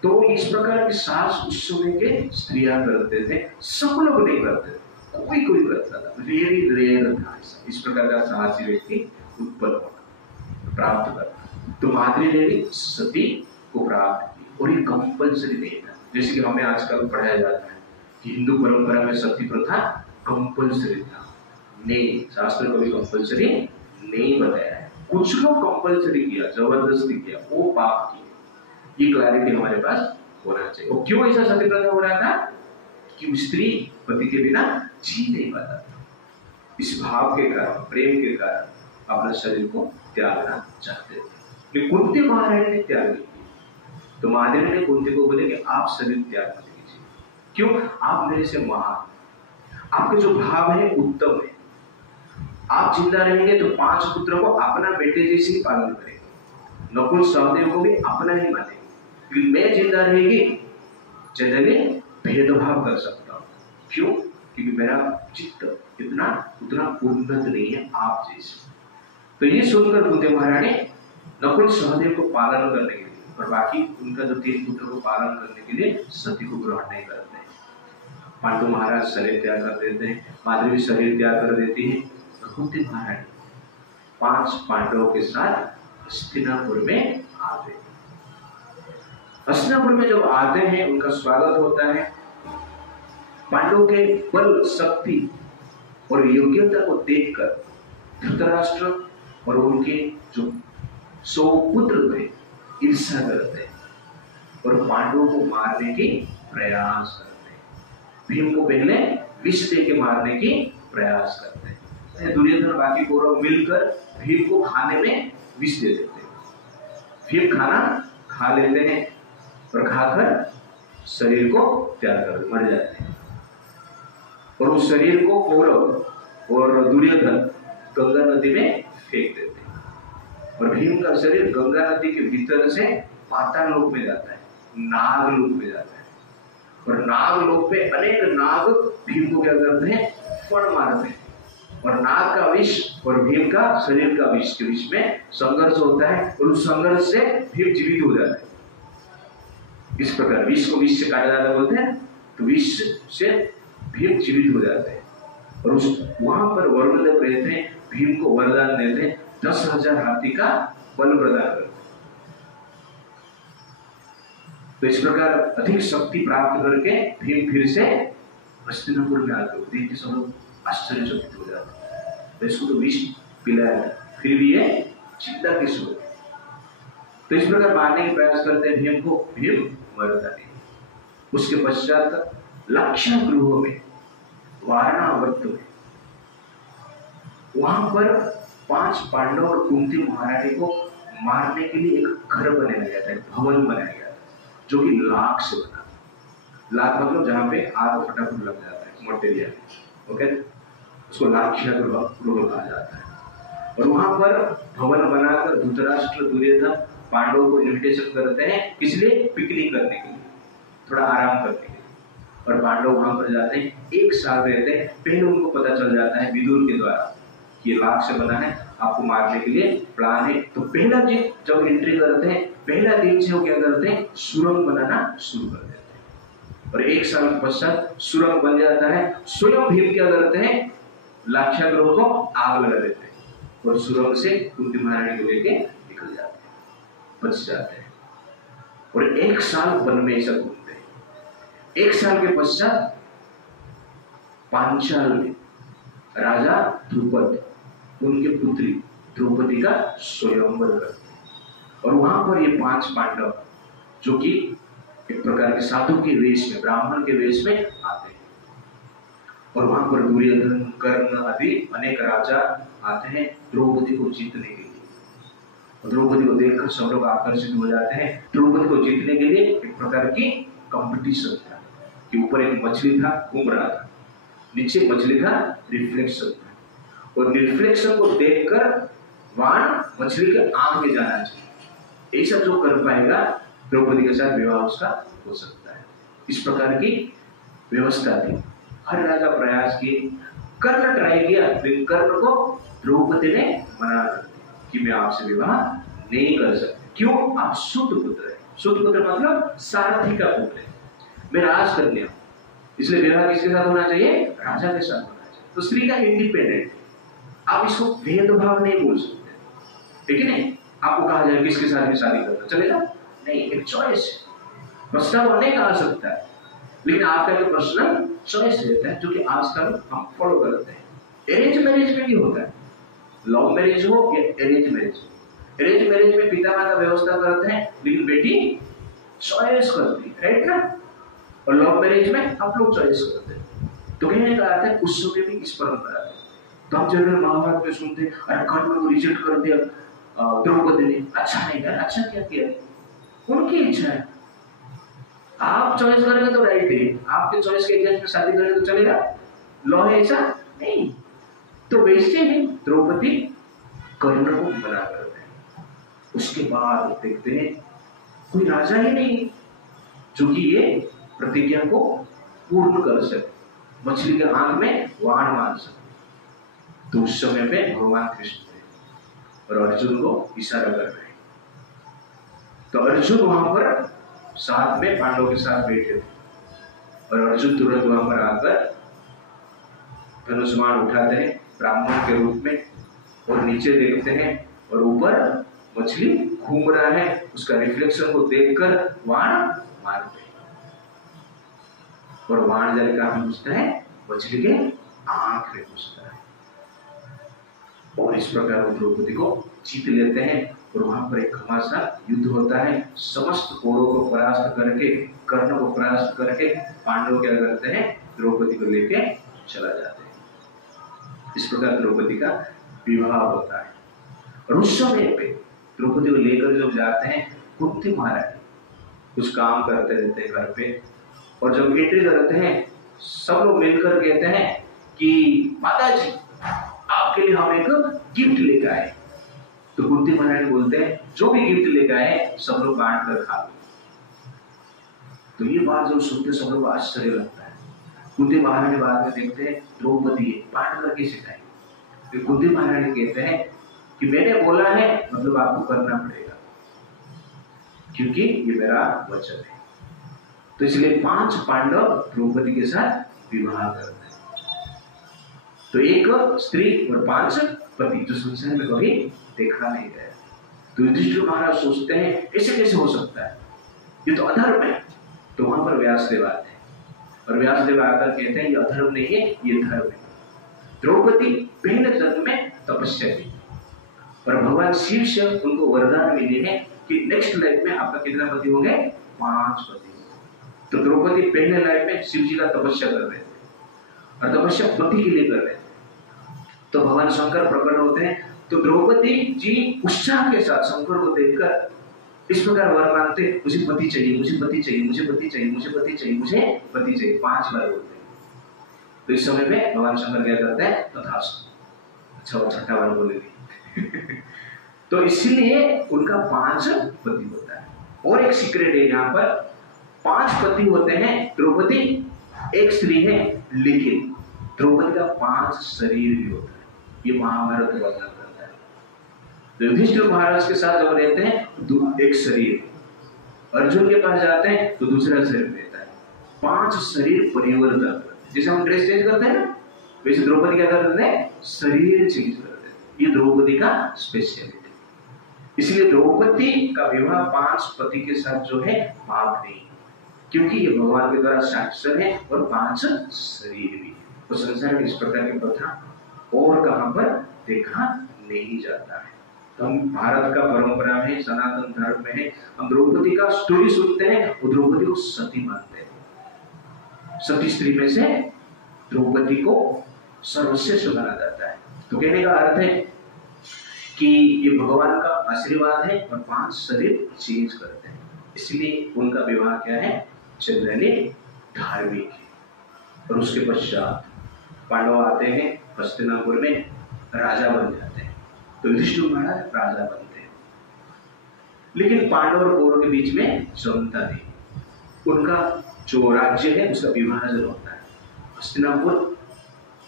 तो इस प्रकार की साहस उस समय के स्त्रियां करते थे, सब लोग नहीं करते, कोई कोई करता था, वेरी रेयर था इस प्रकार का साहसी व्यक्ति उत्पन्न होना, प्राप्त करना। तो माद्री ने भी सती को प्राप्त की और ये कंपल्सरी नहीं था, जैसे कि हमें आजकल पढ़ाया जाता है कि हिंदू परंपरा में सती प्रथा कंपल्सरी था। नहीं, शास्त्र कभी कंपल्सरी नहीं बताया है। कुछ लोग कंपल्सरी किया, जबरदस्ती किया, वो पाप किया। ये क्लैरिटी हमारे पास होना चाहिए। और क्यों ऐसा सती प्रथा हो रहा था? कि स्त्री पति के बिना जी नहीं पाता था। इस भाव के कारण, प्रेम के कारण अपना शरीर को त्यागना चाहते थे। कुंती महारानी ने त्याग नहीं किया। तो माद्री ने कुंती को बोले कि आप शरीर त्याग मत कीजिए। क्यों? आप मेरे से महान, आपके जो भाव है उत्तम है। आप जिंदा रहेंगे तो 5 पुत्रों को अपना बेटे जैसे ही पालन करेंगे, नकुल सहदेव को भी अपना ही मानेंगे। क्योंकि मैं जिंदा रहेगी जनरली भेदभाव कर सकता हूँ। क्यों? क्योंकि मेरा चित्त इतना उतना उन्नत नहीं है आप जैसे। तो ये सुनकर कुंती महारानी नकुल सहदेव को पालन करने के लिए और बाकी उनका जो 3 पुत्रों को पालन करने के लिए सती को ग्रहण नहीं करते हैं। पांडु महाराज शरीर त्याग कर देते हैं, माद्री भी शरीर त्याग कर देती है। कुंती महारानी 5 पांडवों के साथ हस्तिनापुर में आ गए। हस्तिनापुर में जब आते हैं उनका स्वागत होता है। पांडवों के बल, शक्ति और योग्यता को देखकर धृतराष्ट्र और उनके जो 100 पुत्र थे ईर्ष्या करते हैं। और पांडवों को मारने की प्रयास करते हैं। भीम को पहले विष दे के मारने की प्रयास करते हैं। दुर्योधन बाकी कौरव मिलकर भीम को खाने में विष दे देते हैं। भीम खाना खा लेते हैं और खाकर शरीर को त्याग कर मर जाते हैं। और उस शरीर को कौरव और दुर्योधन गंगा नदी में फेंक देते हैं। और भीम का शरीर गंगा नदी के भीतर से पाताल लोक में जाता है, नाग लोक में जाता है। और नाग लोक में अनेक नाग भीम को क्या करते हैं, फण मारते हैं। और नाग का विष और भीम का शरीर का विष के बीच में संघर्ष होता है और उस संघर्ष से भीम जीवित हो जाता है। इस प्रकार विष को विष से काटा जाता बोलते हैं, तो विष से भीम जीवित हो जाते हैं। और उस वहां पर वरुणदेव रहते हैं, भीम को वरदान देते हैं, 10,000 हाथी का बल प्रदान करते हैं। तो इस प्रकार अधिक शक्ति प्राप्त करके भीम फिर से हस्तिनापुर में आते होते हैं। सब लोग आश्चर्यचकित हो जाते हैं, तो इसको तो विष पिलाया फिर भी ये चिंता किस हो। तो इस प्रकार मारने की प्रयास करते हैं भीम को, भीम मरता नहीं। उसके पश्चात लक्षण गृहों में, वारणावत में, वहां पर 5 पांडव और कुंती महारानी को मारने के लिए एक घर बनाया गया था, एक भवन बनाया गया था, जो कि लाख से बना। लाख मतलब जहां पे आग फटाफट लग जाता है मटेरियल, ओके, उसको लाक्षिया गृह कहा जाता है। और वहां पर भवन बनाकर धृतराष्ट्र दुर्योधन पांडवों को इन्विटेशन करते हैं, इसलिए पिकनिक करने के लिए, थोड़ा आराम करने के लिए। और पांडव वहां पर जाते हैं, 1 साल रहते हैं। पहले उनको पता चल जाता है विदुर के द्वारा कि ये लाख से बना है, आपको मारने के लिए प्लान है। तो पहला दिन जब एंट्री करते हैं, पहला दिन से वो क्या करते हैं, सुरंग बनाना शुरू कर देते हैं। और 1 साल के पश्चात सुरंग बन जाता है। स्वयं भीम क्या करते हैं, लाक्षागृह को आग लगा देते हैं और सुरंग से कुंती महारानी को लेके निकल जाते हैं, बच जाते हैं। और 1 साल वन में ऐसा घूमते हैं। 1 साल के पश्चात पांचाल में राजा ध्रुपद, उनके पुत्री द्रौपदी का स्वयंवर करते हैं। और वहां पर ये 5 पांडव, जो कि एक प्रकार के साधु के वेश में, ब्राह्मण के वेश में आते हैं। और वहां पर दुर्योधन, कर्ण आदि अनेक राजा आते हैं द्रौपदी को जीतने के लिए। और द्रौपदी को देखकर सब लोग आकर्षित हो जाते हैं। द्रौपदी को जीतने के लिए एक प्रकार की कंपटीशन था कि ऊपर एक मछली था, घूम रहा था, नीचे मछली का रिफ्लेक्शन था, और रिफ्लेक्शन को देखकर बाण मछली के आंख में जाना चाहिए। ऐसा जो कर पाएगा द्रौपदी के साथ विवाह उसका हो सकता है। इस प्रकार की व्यवस्था थी। हर राजा प्रयास किए, कर्ण ट्राई किया, लेकिन कर्ण को द्रौपदी ने मना कर दिया कि मैं आपसे विवाह नहीं कर सकती। क्यों? आप शुद्ध पुत्र है। शुद्ध पुत्र मतलब सारथी का पुत्र है, मैं राज करने आऊं, इसलिए विवाह किसके साथ होना चाहिए, राजा के साथ होना चाहिए। तो स्त्री का इंडिपेंडेंट, आप इसको भेदभाव नहीं बोल सकते, ठीक है नहीं। आपको कहा जाए किसके साथ भी शादी करना चलेगा, नहीं, एक चॉइस है। प्रस्ताव अनेक आ सकता है, लेकिन आपका जो पर्सनल चॉइस रहता है, जो कि आजकल हम फॉलो करते हैं। अरेंज मैरिज में भी होता है, लव मैरिज हो या अरेंज मैरिज हो। अरेंज मैरिज में पिता माता व्यवस्था करते हैं, लेकिन बेटी चॉइस करती है, राइट ना। और लव मैरिज में आप लोग चॉइस करते हैं। तो कहने का अर्थ है उस समय भी इस परंपरा है। तो आप जनरल महाभारत में सुनते हैं, अरे कर्ण को रिजेक्ट कर दिया द्रौपदी ने, अच्छा नहीं था, अच्छा क्या किया, उनकी इच्छा है। आप चॉइस करेंगे तो राइट है, आपके चॉइस के अगेंस्ट में शादी करेंगे तो चलेगा, लॉ है ऐसा नहीं। तो वैसे ही द्रौपदी कर्ण को मना करते हैं। उसके बाद देखते हैं कोई राजा ही नहीं जो कि ये प्रतिज्ञा को पूर्ण कर सके, मछली के आंख में वाण मार सके। तो उस समय में भगवान कृष्ण थे और अर्जुन को इशारा कर रहे हैं। तो अर्जुन वहां पर साथ में पांडवों के साथ बैठे थे, और अर्जुन तुरंत वहां पर आकर धनुष्मान उठाते हैं ब्राह्मण के रूप में, और नीचे देखते हैं और ऊपर मछली घूम रहा है, उसका रिफ्लेक्शन को देखकर वाण मारते हैं। और वाण जाने कहां घुसता है, मछली के आंख में घुसता है। और इस प्रकार वो द्रौपदी को जीत लेते हैं और वहां पर एक घमासान युद्ध होता है। समस्त कौरवों को परास्त करके, कर्ण को परास्त करके पांडव क्या करते हैं, द्रौपदी को लेके चला जाते हैं। इस प्रकार द्रौपदी का विवाह होता है। और उस समय पे द्रौपदी को लेकर जब जाते हैं, कुंती महारानी कुछ काम करते रहते हैं घर पे, और जब एंट्री करते हैं सब लोग मिलकर कहते हैं कि माताजी आपके लिए हम एक गिफ्ट लेकर आए। तो कुंती महारानी बोलते हैं जो भी गिफ्ट लेकर आए सब लोग बांट कर खा लो। तो ये बात जब सुनते सब लोग आश्चर्य लगता है। कुंती महारानी बाद में देखते हैं द्रौपदी बांट कर कैसे खाएगी। तो कुंती महारानी कहते हैं कि मैंने बोला है मतलब आपको करना पड़ेगा, क्योंकि ये मेरा वचन है। तो इसलिए 5 पांडव द्रौपदी के साथ विवाह करते हैं। तो एक स्त्री और 5 पति, जो संसार में कभी देखा नहीं गया। तो युधिष्ठिर महाराज सोचते हैं ऐसे कैसे हो सकता है, ये तो अधर्म है। तो वहां पर व्यासदेव आते हैं, और व्यासदेव आकर कहते हैं ये अधर्म नहीं है, ये धर्म है। द्रौपदी पहले जन्म में तपस्या की, और भगवान शिव से उनको वरदान मिले हैं कि नेक्स्ट लाइफ में आपका कितना पति होंगे, 5 पति। तो द्रौपदी पहले लाइफ में शिव जी का तपस्या कर रहे थे, और तपस्या पति के लिए कर रहे थे। तो भगवान शंकर प्रकट होते हैं। तो द्रौपदी जी उत्साह के साथ शंकर को देखकर इस प्रकार वर मांगते, मुझे पति चाहिए, मुझे पति चाहिए, मुझे पति चाहिए, मुझे पति चाहिए, मुझे पति चाहिए, 5 बार बोलते हैं। तो इस समय में भगवान शंकर क्या करते हैं, तथास्तु। अच्छा वो छठा बार बोलेंगे। तो इसलिए उनका 5 पति होता है। और एक सीक्रेट है यहाँ पर, 5 पति होते हैं, द्रौपदी एक स्त्री है, लेकिन द्रौपदी का 5 शरीर भी होता है। ये महाभारत वर्णन करता है। युधिष्ठिर महाराज के साथ जब रहते हैं एक शरीर, अर्जुन के पास जाते हैं तो दूसरा शरीर रहता है। 5 शरीर परिवर्तन, जैसे हम ड्रेस चेंज करते हैं ना, वैसे द्रौपदी क्या करते हैं, शरीर चेंज करते हैं। ये द्रौपदी का स्पेशलिटी। इसलिए द्रौपदी का विवाह 5 पति के साथ जो है पाप नहीं, क्योंकि ये भगवान के द्वारा शासन है और 5 शरीर भी है। तो संसार में इस प्रकार की प्रथा और कहां पर देखा नहीं जाता है। तो हम भारत का परंपरा में, सनातन धर्म में है, हम द्रौपदी का स्टोरी सुनते हैं और द्रौपदी को सती मानते हैं। सती स्त्री में से द्रौपदी को सर्वश्रेष्ठ माना जाता है। तो कहने का अर्थ है कि ये भगवान का आशीर्वाद है और 5 शरीर चेंज करते हैं। इसलिए उनका विवाह क्या है, जनरली धार्मिक है। और उसके पश्चात पांडव आते हैं, हस्तिनापुर में राजा बन जाते हैं। तो युधिष्ठिर महाराज राजा बनते हैं, लेकिन पांडव और कौरव के बीच में जमता नहीं। उनका जो राज्य है उसका विभाजन होता है। हस्तिनापुर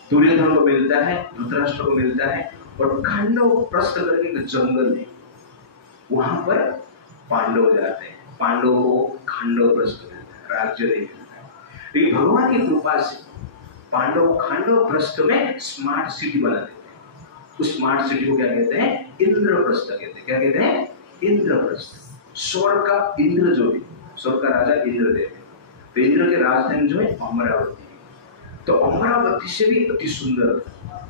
दुर्योधन को मिलता है, धृतराष्ट्र को मिलता है, और खांडव प्रस्थ करके एक जंगल है, वहां पर पांडव जाते हैं। पांडव को खांडव प्रस्थ मिलता है, राज्य नहीं मिलता है। लेकिन भगवान की कृपा से पांडव खांडव प्रस्थ में स्मार्ट सिटी बना देते हैं। उस स्मार्ट सिटी को क्या कहते हैं, इंद्रप्रस्थ कहते हैं। क्या कहते हैं, इंद्रप्रस्थ। स्वर्ग का इंद्र जो है, स्वर्ग का राजा इंद्रदेव है। तो इंद्र के राजधानी जो है अमरावती है। तो अमरावती से भी अति सुंदर था,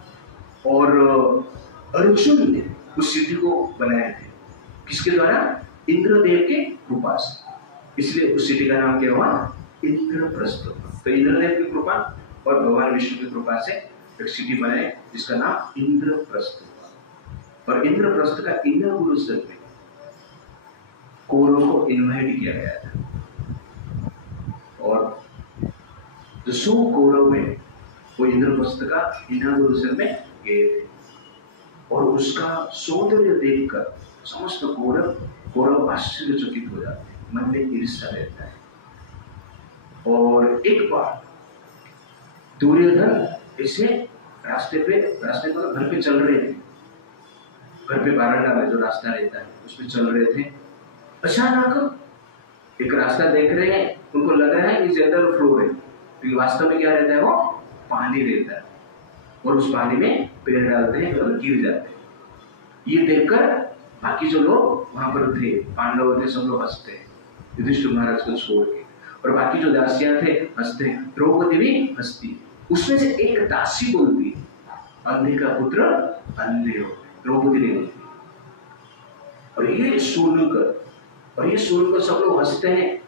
और अर्जुन ने उस सिटी को बनाए थे, किसके द्वारा, इंद्रदेव के कृपा से। इसलिए उस सिटी का नाम क्या हुआ, इंद्रप्रस्थ। तो इंद्रदेव की कृपा और भगवान विष्णु की कृपा से एक सिटी बनाए जिसका नाम इंद्रप्रस्थ हुआ। और इंद्रप्रस्थ का इनॉग्रेशन में कौरवों को इनवाइट किया गया था, और जो 100 कौरव में वो इंद्रप्रस्थ का इनॉग्रेशन में गए थे। और उसका सौंदर्य देखकर समस्त कौरव आश्चर्यचकित हो जाते हैं, मन में ईर्ष्या रहता है। और एक बार दुर्योधन ऐसे रास्ते पर घर पे चल रहे थे, घर पे बारंडा में जो रास्ता रहता है उसमें चल रहे थे। अचानक एक रास्ता देख रहे हैं, उनको लग रहा है कि जनरल फ्लोर है, क्योंकि वास्तव में क्या रहता है, वो पानी रहता है, और उस पानी में पैर डालते हैं और गिर जाते हैं। ये देखकर बाकी जो लोग वहां पर थे, पांडव थे, सब लोग हंसते हैं, युधिष्ठिर महाराज को छोड़ के, और बाकी जो दासियां थे हंसते हैं, द्रौपदी भी हंसती। उसमें से एक दासी बोलती है, अंधे का पुत्र अंधे हो, द्रौपदी नहीं बोलती। और ये सुनकर सब लोग हंसते हैं।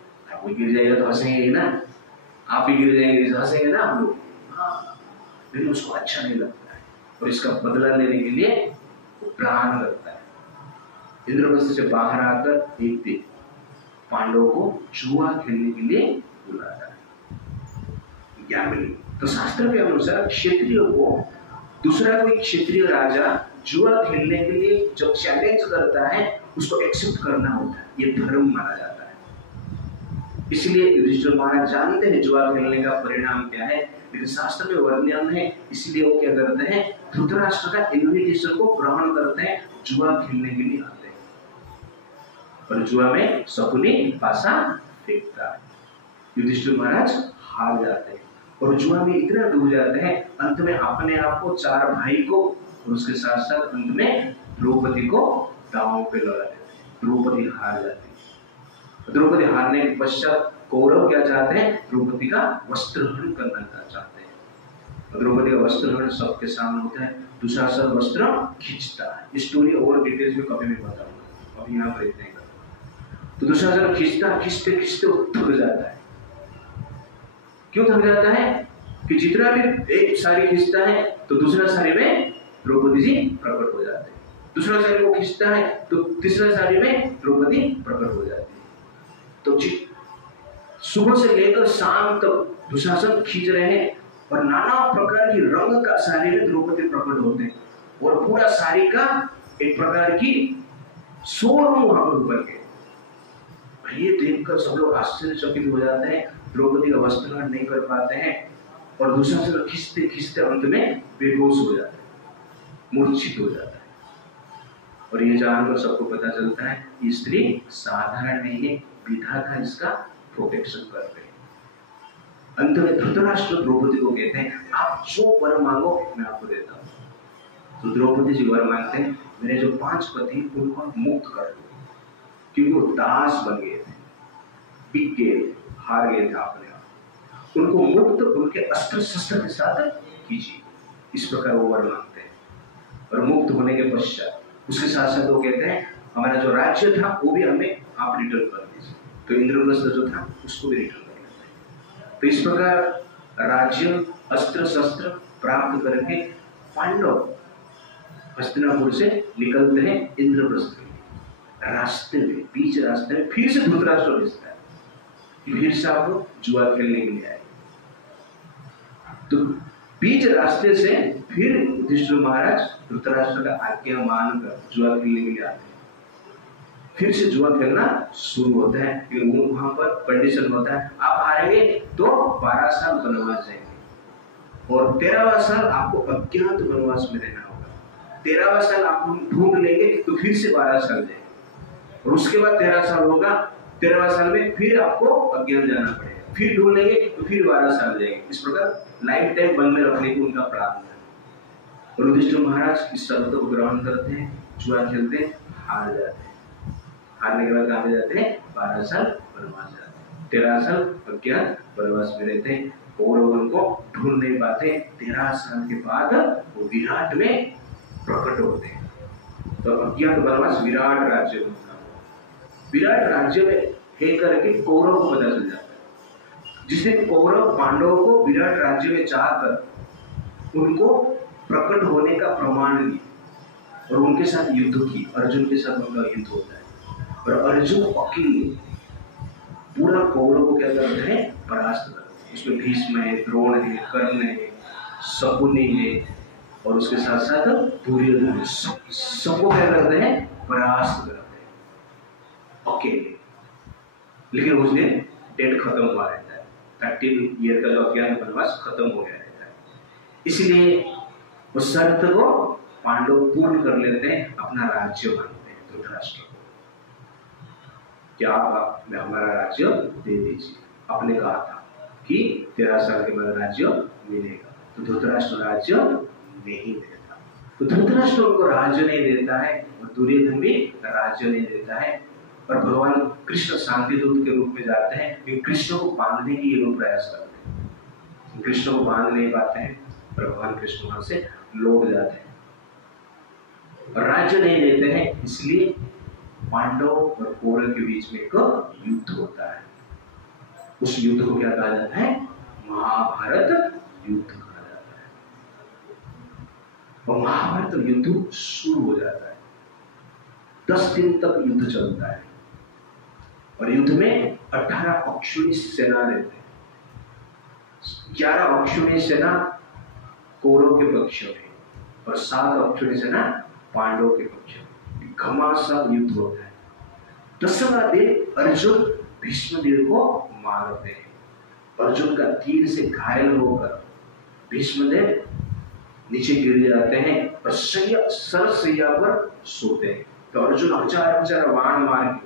कोई गिर जाएगा तो हंसेंगे ना, आप भी गिर जाएंगे तो हंसेंगे ना हम लोग। हाँ, लेकिन उसको अच्छा नहीं लगता है और इसका बदला लेने के लिए वो प्लान करता है। इंद्रप्रस्थ से बाहर आकर एक दिन पांडवों को जुआ खेलने के लिए बुलाता है। गैम्बलिंग। तो शास्त्र के अनुसार क्षत्रियों को दूसरा कोई क्षत्रिय राजा जुआ खेलने के लिए जब चैलेंज करता है उसको एक्सेप्ट करना होता है, ये धर्म माना जाता है। इसलिए युधिष्ठिर महाराज जानते हैं जुआ खेलने का परिणाम क्या है, लेकिन शास्त्र में वर्णन है, इसलिए वो क्या करते हैं, धृतराष्ट्र का इन्विटेशन को ग्रहण करते हैं, जुआ खेलने के लिए आते हैं। और जुआ में शकुनी पासा फेंकता है, युधिष्ठिर महाराज हार जाते हैं और जुआ में इतना डूब जाते हैं, अंत में अपने आप को, चार भाई को और उसके साथ साथ अंत में द्रौपदी को दांव पे लगा देते हैं। द्रौपदी हार जाती है। द्रौपदी हारने के पश्चात कौरव क्या चाहते हैं, द्रौपदी का वस्त्रहरण करना चाहते हैं। द्रौपदी का वस्त्रहरण सबके सामने होता है, दुशासन वस्त्र खींचता है। इस स्टोरी और डिटेल्स में कभी भी बताऊंगा, अभी यहाँ पर इतना ही करूंगा। तो दुशासन खींचता, खींचते खींचते थक जाता है। क्यों थक जाता है कि जितना भी एक साड़ी खींचता है तो दूसरा साड़ी में द्रौपदी जी प्रकट हो जाते हैं, दूसरा साड़ी को खींचता है तो तीसरा साड़ी में द्रौपदी प्रकट हो जाती है। तो सुबह से लेकर शाम तक दुशासन खींच रहे हैं और नाना प्रकार की रंग का साड़ी में द्रौपदी प्रकट होते हैं और पूरा साड़ी का एक प्रकार की शोरूम वहां पर बन गए। ये देखकर सब लोग आश्चर्यचकित हो जाते हैं, द्रौपदी का वस्त्रहरण नहीं कर पाते हैं और दुशासन खींचते खींचते अंत में बेहोश हो जाते हैं, मूर्छित हो जाता है। और ये जानकर सबको पता चलता है ये स्त्री साधारण नहीं है, विधाता इसका प्रोटेक्शन कर रहे हैं। अंत में धृतराष्ट्र द्रौपदी को कहते हैं आप जो वर मांगो मैं आपको देता हूं। तो द्रौपदी जी वर मांगते हैं, मेरे जो 5 पति उनको मुक्त कर दो, क्योंकि वो दास बन गए थे, बिक गए, हार गए थे अपने आप, उनको मुक्त उनके अस्त्र शस्त्र के साथ कीजिए। इस प्रकार वो वर मांगते हैं और मुक्त होने के पश्चात उसके साथ साथ वो कहते हैं हमारा जो राज्य था वो भी हमें आप रिटर्न कर दीजिए। तो इंद्रप्रस्थ जो था उसको भी रिटर्न कर देते हैं। तो इस प्रकार राज्य, अस्त्र शस्त्र प्राप्त करके पांडव हस्तिनापुर से निकलते हैं इंद्रप्रस्थ के लिए। रास्ते में, बीच रास्ते में फिर से धृतराष्ट्र भेजता है कि फिर से आप जुआ खेलने के लिए आए। तो बीच रास्ते से फिर युधिष्ठिर महाराज धृतराष्ट्र का आज्ञा मानकर जुआ खेलने के लिए आते हैं। फिर से जुआ खेलना शुरू होता है, लेकिन वहां पर कंडीशन होता है आप हारेंगे तो 12 साल वनवास जाएंगे और 13वां साल आपको अज्ञात वनवास में रहना होगा। 13वां साल आपको ढूंढ लेंगे तो फिर से 12 साल जाएंगे और उसके बाद 13 साल होगा, 13वां साल में फिर आपको अज्ञात जाना पड़ेगा, फिर ढूंढ लेंगे तो फिर 12 साल जाएंगे। इस प्रकार लाइफ टाइम बन में रखने को उनका प्लान था। और युधिष्ठिर महाराज इस शर्त को ग्रहण करते हैं, जुआ खेलते हैं, हार जाते हैं। हारने के बाद कहाँ जाते हैं, 12 साल वनवास जाते हैं, 13 साल अज्ञात वनवास में रहते हैं। कौरव उनको ढूंढ नहीं पाते, 13 साल के बाद वो विराट में प्रकट होते हैं। तो अज्ञात वनवास विराट राज्य में होता है। विराट राज्य में है करके कौरव को पता चल जाता है। जिस दिन कौरव पांडवों को विराट राज्य में चाहकर उनको प्रकट होने का प्रमाण लिया और उनके साथ युद्ध की, अर्जुन के साथ उनका युद्ध होता है और अर्जुन अकेले पूरा कौरव को क्या करते हैं, परास्त करते हैं। उसमें भीष्म है, द्रोण है, कर्ण है, शकुनी है और उसके साथ साथ दुर्योधन, सबको क्या करते हैं, परास्त करते हैं अकेले। लेकिन उस दिन डेट खत्म हुआ रहता है, 13 ईयर का जो अज्ञात वनवास खत्म हो गया रहता है। इसलिए उस शर्त को पांडव पूर्ण कर लेते हैं, अपना राज्य मांगते हैं धृतराष्ट्र को, क्या आप हमारा राज्य दे दीजिए। आपने कहा था कि 13 साल के बाद राज्य मिलेगा, तो धृतराष्ट्र राज्य नहीं देता। तो धृतराष्ट्र उनको राज्य नहीं देता है और दुर्योधन भी राज्य नहीं देता है। और भगवान कृष्ण शांति दूत के रूप में जाते हैं, लेकिन कृष्ण को बांधने की ये लोग प्रयास करते हैं। कृष्ण को बांध नहीं पाते हैं, भगवान कृष्ण वहां से लौट जाते हैं और राज्य नहीं देते हैं। इसलिए पांडव और कौरव के बीच में एक युद्ध होता है। उस युद्ध को क्या कहा जाता है? महाभारत युद्ध कहा जाता है। और महाभारत युद्ध शुरू हो जाता है। 10 दिन तक युद्ध चलता है और युद्ध में 18 अक्षौहिणी सेना रहते हैं। 11 अक्षौहिणी सेना कौरव के पक्ष में और 7 अक्षौहिणी सेना पांडवों के पक्ष में। घमासान युद्ध होता है। 10वां दिन अर्जुन भीष्मदेव को मारते हैं। अर्जुन का तीर से घायल होकर भीष्मदेव नीचे गिर जाते हैं और सरसैया पर सोते हैं। तो अर्जुन हजार बाण मार के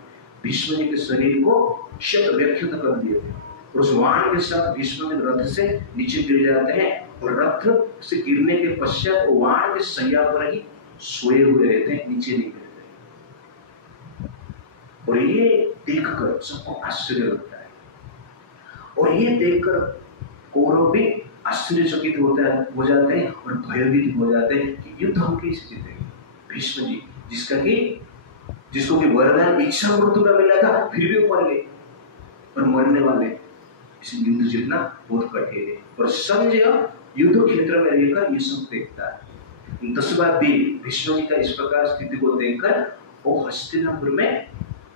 भीष्म जी के शरीर को क्षत व्यक्षत कर दिए थे और उस बाण के साथ भीष्मदेव रथ से नीचे गिर जाते हैं और रथ से गिरने के पश्चात वो बाण के सैया पर ही सोए हुए रहते हैं, नीचे नहीं गिरते। और ये देखकर सबको आश्चर्य लगता है और ये देखकर कौरव भी आश्चर्यचकित हो जाते हैं और भयभीत हो जाते हैं कि युद्ध हम कैसे जीतेंगे। भीष्म जी जिसको कि वरदान इच्छा मृत्यु का मिला था, फिर भी मर गए और मरने वाले। इस युद्ध जीतना बहुत कठिन है और संजय युद्ध क्षेत्र में रहकर ये सब देखता है। 10वां दिन भीष्म जी का इस प्रकार स्थिति को देखकर वो हस्तिनापुर में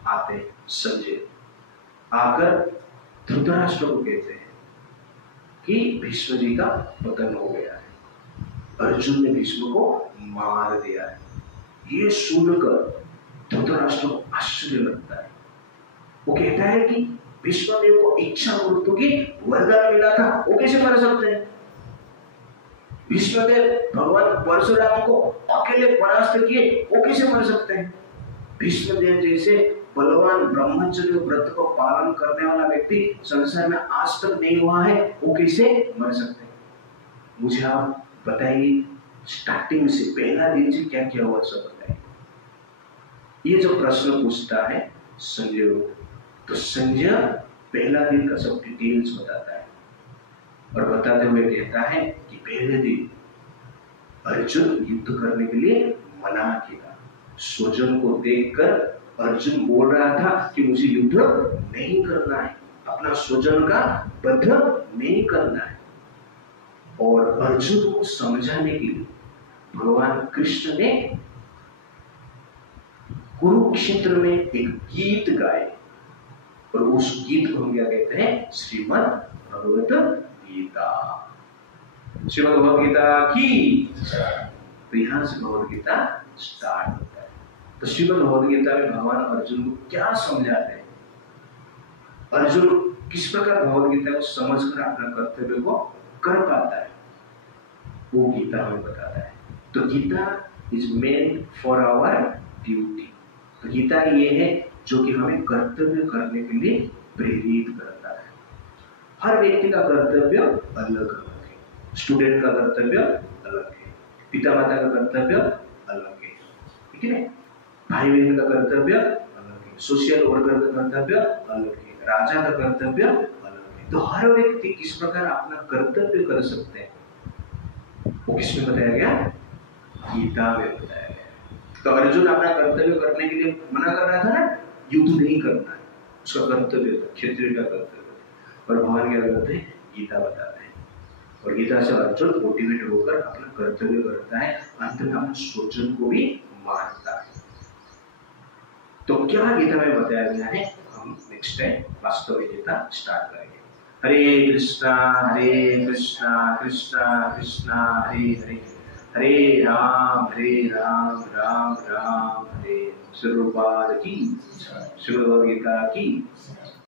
आते हैं। संजय आकर धृतराष्ट्र को कहते हैं कि भीष्म जी का पतन हो गया है, अर्जुन ने भीष्म को मार दिया है। ये सुनकर धृतराष्ट्र को आश्चर्य लगता है। वो कहता है कि भीष्मदेव को इच्छा मृत्यु की वरदान मिला था, वो कैसे मर सकते हैं? भीष्मदेव भगवान परशुराम को अकेले परास्त किए, वो कैसे मर सकते हैं? भीष्मदेव जैसे बलवान ब्रह्मचर्य व्रत को पालन करने वाला व्यक्ति संसार में आज तक नहीं हुआ है, वो कैसे मर सकते हैं? मुझे आप बताइए, स्टार्टिंग से पहला दिन से क्या क्या हुआ सब बताइए। ये जो प्रश्न पूछता है संजय, तो संजय पहला दिन का सब डिटेल्स बताता है और बताते हुए कहता है कि पहले दिन अर्जुन युद्ध करने के लिए मना किया। स्वजन को देखकर अर्जुन बोल रहा था कि मुझे युद्ध नहीं करना है, अपना स्वजन का वध नहीं करना है। और अर्जुन को समझाने के लिए भगवान कृष्ण ने कुरुक्षेत्र में एक गीत गाए और उस गीत को हम क्या कहते हैं? श्रीमद् भगवत गीता। श्रीमद् भगवत गीता की। तो यहां से भगवत गीता स्टार्ट होता है। तो श्रीमद् भगवत गीता में भगवान अर्जुन को क्या समझाते हैं, अर्जुन किस प्रकार भगवत गीता को समझकर अपना कर्तव्य को कर पाता है, वो गीता हमें बताता है। तो Gita is main for our duty. तो गीता ये है जो कि हमें कर्तव्य करने के लिए प्रेरित करता है। हर व्यक्ति का कर्तव्य अलग अलग है। स्टूडेंट का कर्तव्य अलग है, पिता माता का कर्तव्य अलग है, ठीक है, भाई बहन का कर्तव्य अलग है, सोशल वर्कर का कर्तव्य अलग है, राजा का कर्तव्य अलग है। तो हर व्यक्ति किस प्रकार अपना कर्तव्य कर सकते हैं वो किसमें बताया गया? गीता में बताया गया। तो अर्जुन अपना कर्तव्य करने के लिए मना कर रहा था ना, युद्ध नहीं करना है, उसका कर्तव्य था, क्षत्रिय का कर्तव्य। और भगवान क्या करते हैं? गीता बताते हैं और गीता से अर्जुन मोटिवेट होकर अपना कर्तव्य करता है, अंत में अपने स्वजन को भी मारता है। तो क्या गीता में बताया गया है, हम नेक्स्ट टाइम वास्तविक गीता स्टार्ट करेंगे। हरे कृष्णा कृष्णा कृष्णा हरे हरे, हरे राम राम राम हरे। श्री रूपाद की, श्री भगवद गीता की।